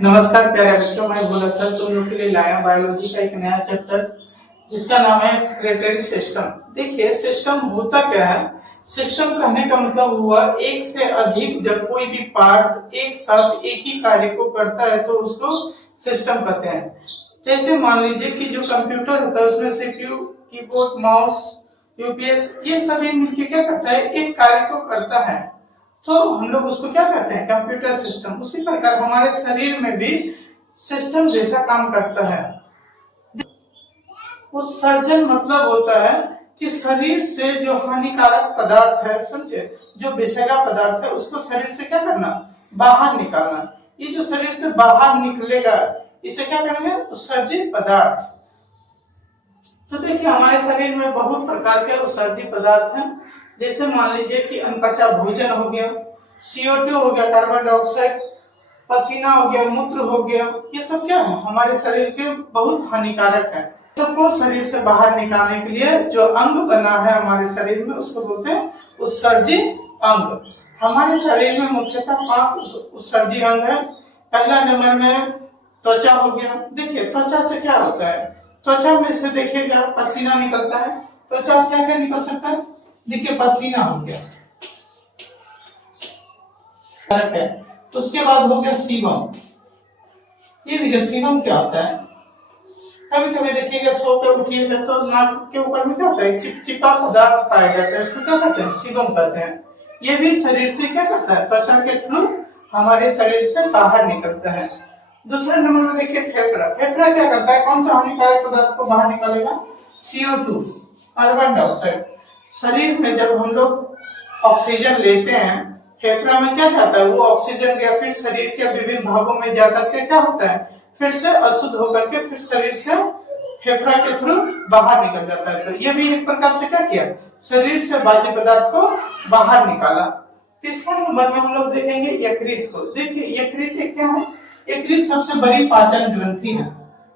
नमस्कार प्यारे बच्चों, मैं भोला सर तुम लोग के लिए लाया बायोलॉजी का एक नया चैप्टर जिसका नाम है एक्सक्रीटरी सिस्टम। देखिए सिस्टम होता क्या है। सिस्टम कहने का मतलब हुआ एक से अधिक जब कोई भी पार्ट एक साथ एक ही कार्य को करता है तो उसको सिस्टम कहते हैं। जैसे मान लीजिए कि जो कंप्यूटर होता है उसमें सीपीयू, कीबोर्ड, माउस, यूपीएस ये सभी मिलकर क्या करता है, एक कार्य को करता है, तो हम लोग उसको क्या कहते हैं, कंप्यूटर सिस्टम। उसी प्रकार हमारे शरीर में भी सिस्टम जैसा काम करता है। उत्सर्जन मतलब होता है कि शरीर से जो हानिकारक पदार्थ है, समझे, जो विषैला पदार्थ है उसको शरीर से क्या करना, बाहर निकालना। ये जो शरीर से बाहर निकलेगा इसे क्या करेंगे, उत्सर्जित पदार्थ। तो देखिए हमारे शरीर में बहुत प्रकार के उत्सर्जित पदार्थ हैं। जैसे मान लीजिए कि अनपचा भोजन हो गया, CO2 हो गया, कार्बन डाइऑक्साइड, पसीना हो गया, मूत्र हो गया, ये सब क्या है, हमारे शरीर के बहुत हानिकारक है। सबको शरीर से बाहर निकालने के लिए जो अंग बना है हमारे शरीर में उसको बोलते हैं उत्सर्जित अंग। हमारे शरीर में मुख्यतः 5 उत्सर्जित अंग है। पहला नंबर में त्वचा हो गया। देखिए त्वचा से क्या होता है, त्वचा में से देखिएगा पसीना निकलता है। त्वचा से क्या क्या निकल सकता है, देखिए पसीना हो गया है। उसके बाद हो गया सीबम। ये देखिए सीबम क्या होता है, कभी कभी देखिएगा सो के उठिएगा तो नाक के ऊपर में क्या होता है, चिपचिपा पदार्थ पाया जाता है, इसको क्या कहते हैं, सीबम कहते हैं। ये भी शरीर से क्या करता है, त्वचा के थ्रू हमारे शरीर से बाहर निकलता है। दूसरे नंबर में देखिए फेफड़ा। फेफड़ा क्या करता है, कौन सा हानिकारक पदार्थ को बाहर निकालेगा, CO2, कार्बन डाइऑक्साइड। शरीर में जब हम लोग ऑक्सीजन लेते हैं फेफड़ा में क्या जाता है, वो ऑक्सीजन या फिर शरीर के विभिन्न भागों में जाकर के क्या होता है, फिर से अशुद्ध होकर के फिर शरीर से फेफड़ा के थ्रू बाहर निकल जाता है। तो ये भी एक प्रकार से क्या किया, शरीर से बाह्य पदार्थ को बाहर निकाला। तीसरा नंबर में हम लोग देखेंगे यकृत को। देखिए यकृत क्या है, यकृत सबसे बड़ी पाचन ग्रंथि है।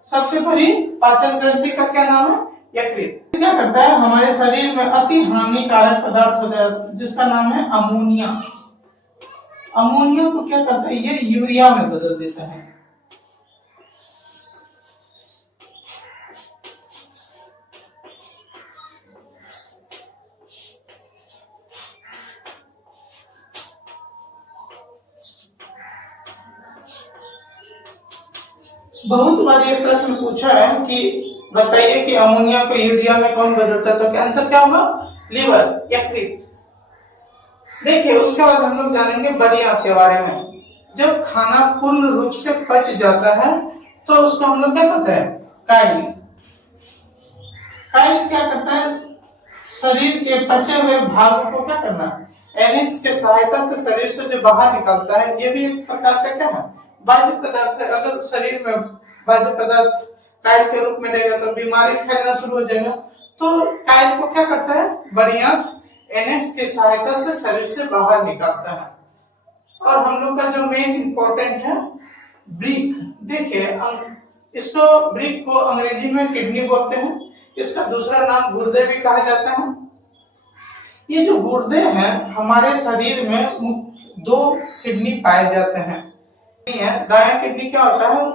सबसे बड़ी पाचन ग्रंथि का क्या नाम है, यकृत। क्या करता है, हमारे शरीर में अति हानिकारक पदार्थ होता है जिसका नाम है अमोनिया। अमोनिया को क्या करता है, ये यूरिया में बदल देता है। बहुत बार ये प्रश्न पूछा है कि बताइए कि अमोनिया को यूरिया में कौन बदलता है, तो क्या आंसर क्या होगा, लीवर, यकृत। देखिए उसके बाद हम लोग जानेंगे बलियां के बारे में। जब खाना पूर्ण रूप से पच जाता है तो उसको हम लोग क्या कहते हैं, काइल। काइल क्या करता है, शरीर के पचे हुए भाग को क्या करना, एनेक्स के सहायता से शरीर से जो बाहर निकलता है, ये भी एक प्रकार का क्या है, बाह्य पदार्थ है। अगर शरीर में बाह्य पदार्थ काइल के रूप में रहेगा तो बीमारी फैलना शुरू हो जाएगा। तो काइल को क्या करता है, बरियात एनेक्स की सहायता से शरीर से बाहर निकालता है। और हम लोग का जो मेन इंपॉर्टेंट है ब्रिक। देखिए इसको ब्रिक को अंग्रेजी में किडनी बोलते हैं, इसका दूसरा नाम गुर्दे भी कहा जाता है। ये जो गुर्दे हैं हमारे शरीर में 2 किडनी पाए जाते हैं। दायां किडनी क्या होता है,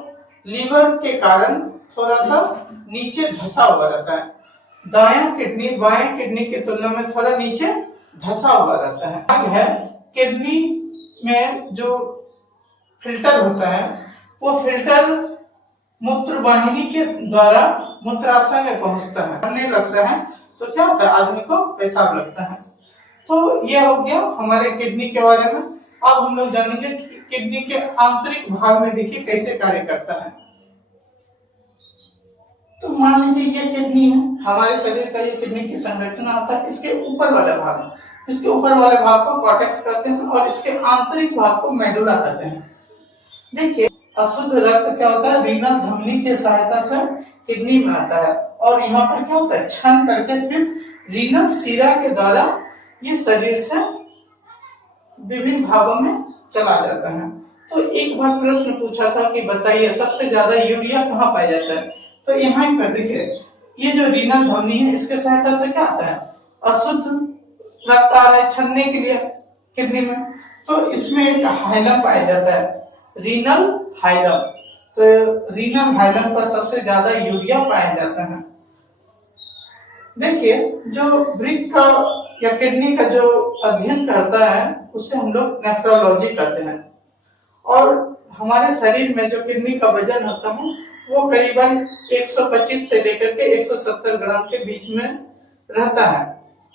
लीवर के कारण थोड़ा सा नीचे धसा हुआ रहता है। दायां किडनी बाएं किडनी की तुलना में थोड़ा नीचे धसा हुआ रहता है। किडनी में जो फिल्टर होता है वो फिल्टर मूत्र वाहिनी के द्वारा मूत्राशय में पहुंचता है, बनने लगता है तो क्या होता है, आदमी को पेशाब लगता है। तो ये हो गया हमारे किडनी के बारे में। अब हम लोग जानेंगे किडनी के आंतरिक भाग में देखिए कैसे कार्य करता है। तो मान लीजिए ये किडनी है, हमारे शरीर का ये किडनी की संरचना होता है। इसके ऊपर वाले भाग, इसके ऊपर वाले भाग को कॉर्टेक्स कहते हैं और इसके आंतरिक भाग को मेडुला कहते हैं। देखिए अशुद्ध रक्त क्या होता है, रीनल धमनी के सहायता से किडनी में आता है और यहाँ पर क्या होता है, छन करके फिर रीनल शिरा के द्वारा ये शरीर से विभिन्न भागों में चला जाता है। तो एक बार प्रश्न पूछा था कि बताइए सबसे ज्यादा यूरिया कहाँ पाया जाता है, तो यहाँ पर देखिए ये जो रीनल धमनी है इसके सहायता से क्या आता है, अशुद्ध रक्त आ रहा है छनने के लिए किडनी में, तो इसमें एक हाइलम पाया जाता है। Renal hilum. तो रीनल हाइलम पर सबसे ज्यादा यूरिया पाया जाता है। देखिए, जो वृक्क का या किडनी का जो अध्ययन करता है उसे हम लोग नेफ्रोलॉजी कहते हैं। और हमारे शरीर में जो किडनी का वजन होता है वो करीबन 125 से लेकर के 170 ग्राम के बीच में रहता है।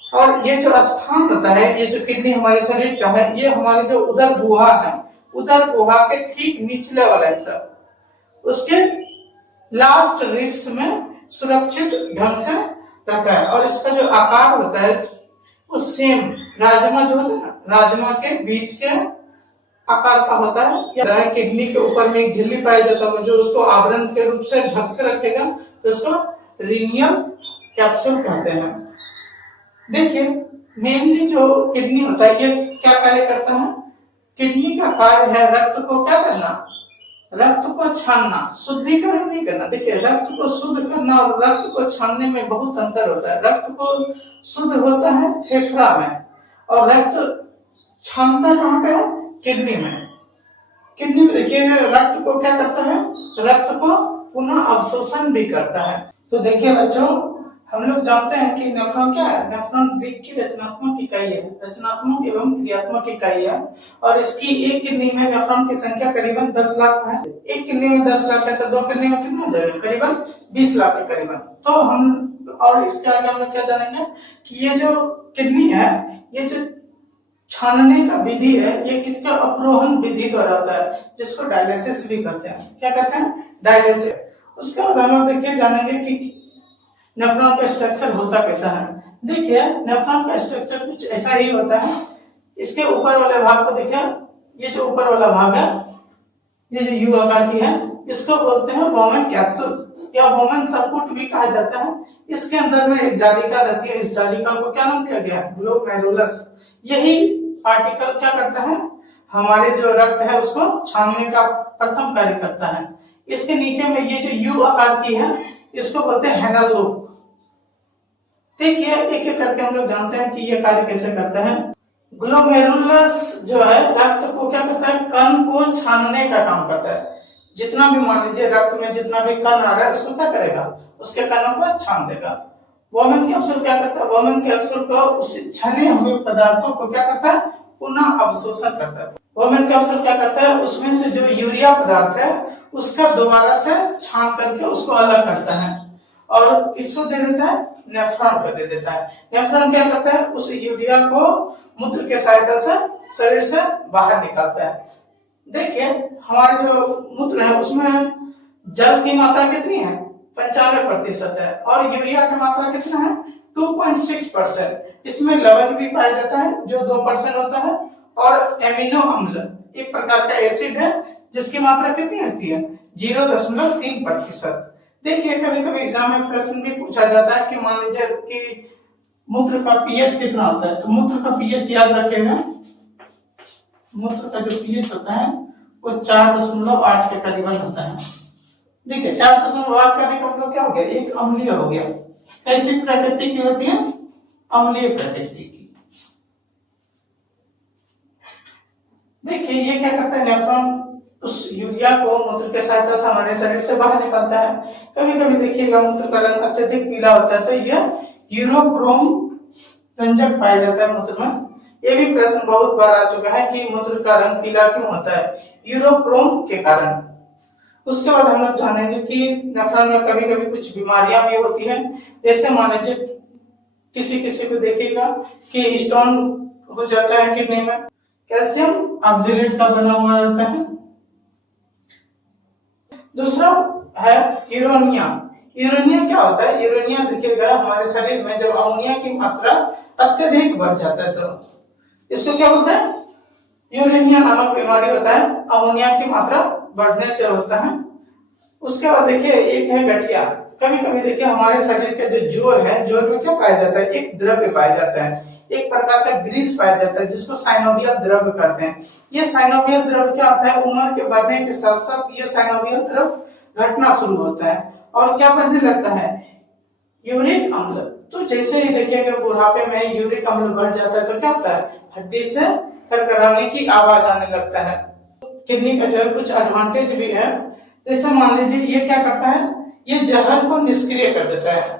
और ये जो स्थान होता है, ये जो किडनी हमारे शरीर का है, ये हमारी जो उदर गुहा है, उदर गुहा के ठीक निचले वाला हिस्सा, उसके लास्ट रिब्स में सुरक्षित ढंग से रहता है। और इसका जो आकार होता है वो सेम राजमा जो होता है ना, राजमा के बीच के आकार का होता है। या किडनी के ऊपर में एक झिल्ली पाया जाता है जो उसको आवरण के रूप से ढक कर रखेगा, तो उसको रीनियल कैप्सूल कहते हैं। देखिए, मेनली जो किडनी होता है ये क्या कार्य करता है? किडनी का कार्य है रक्त को क्या करना, रक्त को छानना, शुद्धिकरण नहीं करना। देखिए, रक्त को शुद्ध करना और रक्त को छानने में बहुत अंतर होता है। रक्त को शुद्ध होता है फेफड़ा में, और रक्त छानता कहाँ पे है? किडनी में। किडनी में देखिए रक्त को क्या करता है? रक्त को पुनः अवशोषण भी करता है। तो देखिए बच्चों, हम लोग जानते हैं कि नेफ्रॉन क्या है? नेफ्रॉन वृक्क की रचनात्मक इकाई है, रचनात्मक एवं क्रियात्मक इकाई है। और इसकी एक किडनी में नेफ्रॉन की संख्या करीबन 10 लाख है। एक किडनी में 10 लाख है तो दो किडनी में कितना हो जाएगा? करीबन 20 लाख के करीबन। तो हम और इसके आगे हम लोग क्या जानेंगे कि ये जो किडनी है, ये जो छानने का विधि है, ये किसका अपरोहन विधि द्वारा होता है, जिसको डायलिसिस भी कहते हैं। क्या कहते हैं? डायलिसिस। उसके बाद हम लोग देखिए जानेंगे कि नेफ्रॉन का स्ट्रक्चर होता कैसा है। देखिए, नेफ्रॉन का स्ट्रक्चर कुछ ऐसा ही होता है। इसके ऊपर वाले भाग को देखिए, ये जो ऊपर वाला भाग है, ये जो यू आकार की है, इसको बोलते हैं वोमेन कैप्सूल या वोमेन सपुट भी कहा जाता है। इसके अंदर में एक जालिका रहती है, इस जालिका को क्या नाम दिया गया? ग्लोमेरुलस। यही पार्टिकल क्या करता है? हमारे जो रक्त है उसको छानने का प्रथम कार्य करता है। इसके नीचे में ये जो यू आकार की है, इसको बोलते हैं हैनल लूप। देखिए, एक एक करके हम लोग जानते हैं कि ये कार्य कैसे करता है। ग्लोमेरुलस जो है रक्त को क्या करता है? कण को छानने का काम करता है। जितना भी मान लीजिए रक्त में जितना भी कण आ रहा है उसको क्या करेगा? उसके कणों को छान देगा। वोमेन कैप्सूल क्या करता है? वोमेन कैप्सूल को उस छने हुए पदार्थों को क्या करता है? पुनः अवशोषण करता है। वोमेन कैप्सूल क्या करता है? उसमें से जो यूरिया पदार्थ है उसका दोबारा से छान करके उसको अलग करता है और किसको दे देता है? नेफ्रॉन को दे देता है। नेफ्रॉन क्या करता है? उस यूरिया को मूत्र के सहायता से शरीर से बाहर निकालता है। देखिए, हमारे जो मूत्र है उसमें जल की मात्रा कितनी है? 95% है। और यूरिया की मात्रा कितना है? 2.6%। इसमें लवण भी पाया जाता है जो 2% होता है, और एमिनो अम्ल एक प्रकार का एसिड है जिसकी मात्रा कितनी होती है? 0.3%। देखिए, कभी कभी एग्जाम में प्रश्न भी पूछा जाता है कि मान लीजिए कि मूत्र का पीएच कितना होता है, तो मूत्र का पीएच याद रखेगा। मूत्र का जो पीएच होता है वो 4.8 के करीबन होता है। देखिए, 4.8 करने का मतलब क्या हो गया? एक अम्लीय हो गया। कैसी प्रकृति की होती है? अम्लीय प्रकृति की। देखिए, ये क्या करता है? नेफ्रॉन उस यूरिया को मूत्र के सहायता से हमारे शरीर से बाहर निकालता है। कभी कभी देखिएगा मूत्र का रंग अत्यधिक पीला होता है, तो यह यूरोक्रोम रंजक पाया जाता है मूत्र में। ये भी प्रश्न बहुत बार आ चुका है कि मूत्र का रंग पीला क्यों होता है? यूरोक्रोम के कारण। उसके बाद हम लोग जानेंगे कि नेफ्रॉन में कभी कभी कुछ बीमारियां भी होती है। जैसे मान लीजिए किसी किसी को देखिएगा कि स्टोन हो जाता है किडनी में, कैल्शियम ऑक्जेलेट का बना हुआ रहता है। दूसरा है यूरेनिया। यूरेनिया क्या होता है? यूरेनिया देखिएगा हमारे शरीर में जब अमोनिया की मात्रा अत्यधिक बढ़ जाता है तो इसको क्या बोलते हैं? यूरेनिया नामक बीमारी होता है, अमोनिया की मात्रा बढ़ने से होता है। उसके बाद देखिए एक है गठिया। कभी कभी देखिए हमारे शरीर के जो जोड़ है, जोड़ में क्या पाया जाता है? एक द्रव्य पाया जाता है, एक प्रकार का ग्रीस पाया जाता है जिसको साइनोवियल द्रव्य कहते हैं। ये साइनोवियल द्रव्य क्या होता है? उम्र के बढ़ने के साथ साथ ये साइनोवियल द्रव्य घटना शुरू होता है और क्या बनने लगता है? यूरिक अम्ल। तो जैसे ही देखिएगा बुढ़ापे में यूरिक अम्ल बढ़ जाता है तो क्या होता है? हड्डी से करकराने की आवाज आने लगता है। किडनी का जो है कुछ एडवांटेज भी है। जैसे मान लीजिए ये क्या करता है, ये जहर को निष्क्रिय कर देता है।